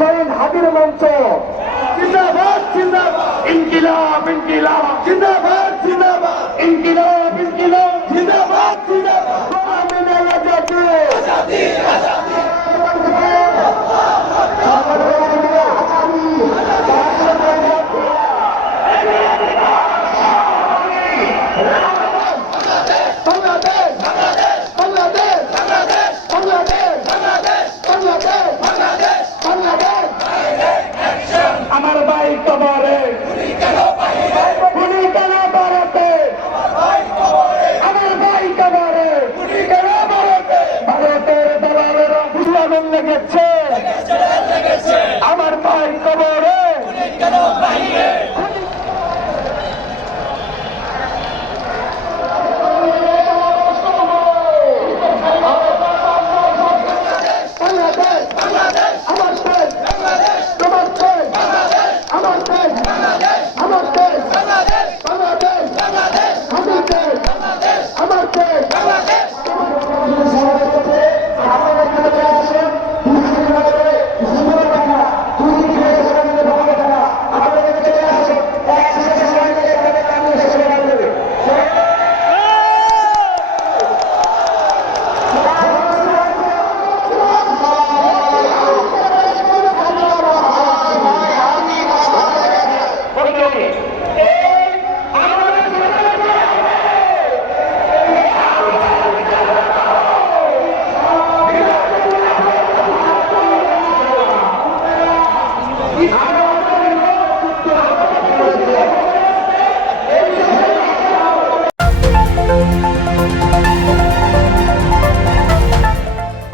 শহীদ হাবির মঞ্চ। জিন্দাবাদ জিন্দাবাদ। ইনকিলাব ইনকিলাব। জিন্দাবাদ। আন্দোলন লেগেছে। We